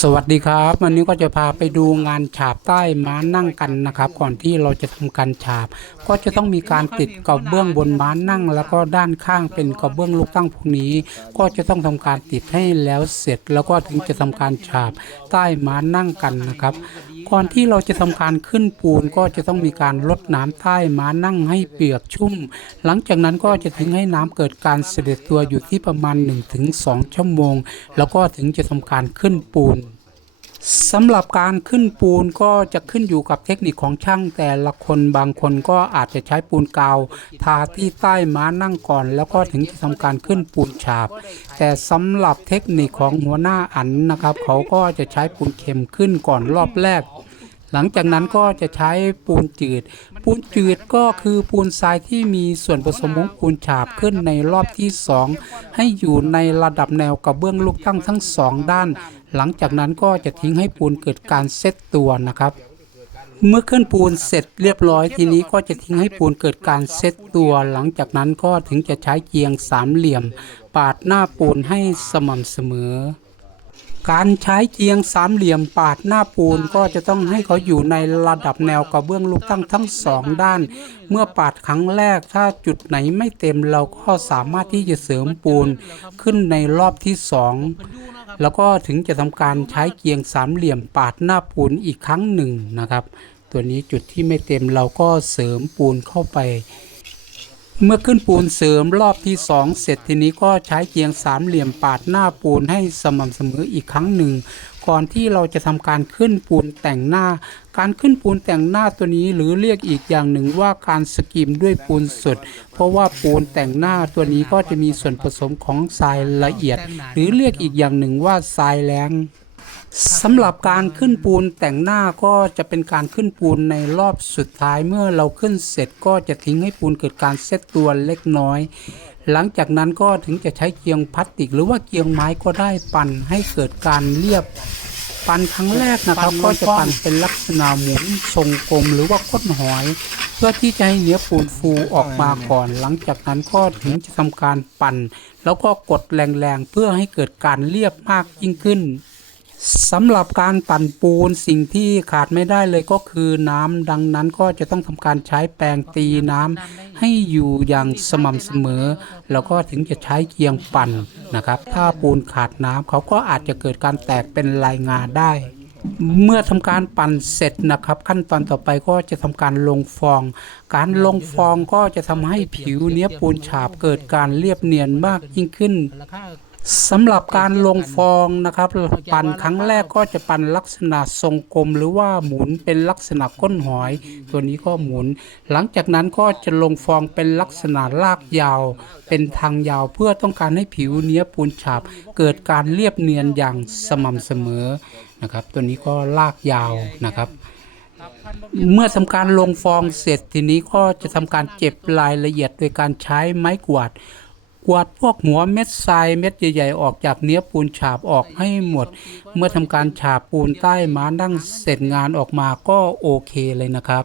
สวัสดีครับ วันนี้ก็จะพาไปดูงานฉาบใต้ม้านั่งกันนะครับ ก่อนที่เราจะทำการฉาบ ก็จะต้องมีการติดกระเบื้องบนม้านั่ง แล้วก็ด้านข้างเป็นกระเบื้องลูกตั้งพวกนี้ ก็จะต้องทำการติดให้แล้วเสร็จ แล้วก็ถึงจะทำการฉาบใต้ม้านั่งกันนะครับ ก่อนที่เราจะทำการขึ้นปูนก็จะต้องมีการลดน้ำใต้ม้านั่งให้เปียกชุ่ม หลังจากนั้นก็จะทิ้งให้น้ำเกิดการเสด็จตัวอยู่ที่ประมาณ 1-2 ชั่วโมง แล้วก็ถึงจะทำการขึ้นปูนสำหรับการขึ้นปูนก็จะขึ้นอยู่กับเทคนิคของช่างแต่ละคนบางคนก็อาจจะใช้ปูนกาว ทาที่ใต้ม้านั่งก่อน แล้วก็ถึงจะทำการขึ้นปูนฉาบ แต่สำหรับเทคนิคของหัวหน้าอันนะครับ เขาก็จะใช้ปูนเข็มขึ้นก่อนรอบแรก หลังจากนั้นก็จะใช้ปูนจืด ปูนจืดก็คือปูนทรายที่มีส่วนผสมของปูนฉาบขึ้นในรอบที่สองให้อยู่ในระดับแนวกระเบื้องลูกตั้งทั้งสองด้าน หลังจากนั้นก็จะทิ้งให้ปูนเกิดการเซตตัวนะครับเมื่อขึ้นปูนเสร็จเรียบร้อยทีนี้ก็จะทิ้งให้ปูนเกิดการเซตตัวหลังจากนั้นก็ถึงจะใช้เกียงสามเหลี่ยม ปาดหน้าปูนให้สม่ำเสมอ การใช้เจียงสามเหลี่ยมปาดหน้าปูนก็จะต้องให้เขาอยู่ในระดับแนวกระเบื้องลูกตั้งทั้งสองด้าน เมื่อปาดครั้งแรกถ้าจุดไหนไม่เต็มเราก็สามารถที่จะเสริมปูนขึ้นในรอบที่สองแล้วก็ถึงจะทำการใช้เกียงสามเหลี่ยมปาดหน้าปูนอีกครั้งหนึ่งนะครับ ตัวนี้จุดที่ไม่เต็มเราก็เสริมปูนเข้าไป เมื่อขึ้นปูนเสริมรอบที่สองเสร็จทีนี้ก็ใช้เกียงสามเหลี่ยมปาดหน้าปูนให้สม่ำเสมออีกครั้งหนึ่ง ก่อนที่เราจะทำการขึ้นปูนแต่งหน้า การขึ้นปูนแต่งหน้าตัวนี้หรือเรียกอีกอย่างหนึ่งว่าการสกิมด้วยปูนสด เพราะว่าปูนแต่งหน้าตัวนี้ก็จะมีส่วนผสมของทรายละเอียด หรือเรียกอีกอย่างหนึ่งว่าทรายแรง สำหรับการขึ้นปูนแต่งหน้าก็จะเป็นการขึ้นปูนในรอบสุดท้ายเมื่อเราขึ้นเสร็จก็จะทิ้งให้ปูนเกิดการเซตตัวเล็กน้อย หลังจากนั้นก็ถึงจะใช้เกียงพลาสติก หรือว่าเกียงไม้ก็ได้ปั่นให้เกิดการเรียบ ปั่นครั้งแรกนะครับก็จะปั่นเป็นลักษณะหมุนทรงกลมหรือว่าก้นหอย เพื่อที่จะให้เนื้อปูนฟูออกมาก่อน หลังจากนั้นก็ถึงจะทำการปั่น แล้วก็กดแรงๆเพื่อให้เกิดการเรียบมากยิ่งขึ้น สำหรับการปั่นปูนสิ่งที่ขาดไม่ได้เลยก็คือน้ำดังนั้นก็จะต้องทำการใช้แปรงตีน้ำให้อยู่อย่างสม่ำเสมอ แล้วก็ถึงจะใช้เกียงปั่นนะครับ ถ้าปูนขาดน้ำเขาก็อาจจะเกิดการแตกเป็นลายงาได้ เมื่อทำการปั่นเสร็จนะครับ ขั้นตอนต่อไปก็จะทำการลงฟอง การลงฟองก็จะทำให้ผิวเนื้อปูนฉาบเกิดการเรียบเนียนมากยิ่งขึ้น สำหรับการลงฟองนะครับ ปั่นครั้งแรกก็จะปั่นลักษณะทรงกลม หรือว่าหมุนเป็นลักษณะก้นหอย ตัวนี้ก็หมุน หลังจากนั้นก็จะลงฟองเป็นลักษณะลากยาว เป็นทางยาวเพื่อต้องการให้ผิวเนื้อปูนฉาบ เกิดการเรียบเนียนอย่างสม่ำเสมอนะครับ ตัวนี้ก็ลากยาวนะครับเมื่อทำการลงฟองเสร็จทีนี้ก็จะทำการเจ็บรายละเอียดโดยการใช้ไม้กวาด วาดพวกหัวเม็ดทรายเม็ดใหญ่ๆออกจากเนื้อปูนฉาบออกให้หมด เมื่อทำการฉาบปูนใต้ม้านั่งเสร็จงานออกมาก็โอเคเลยนะครับ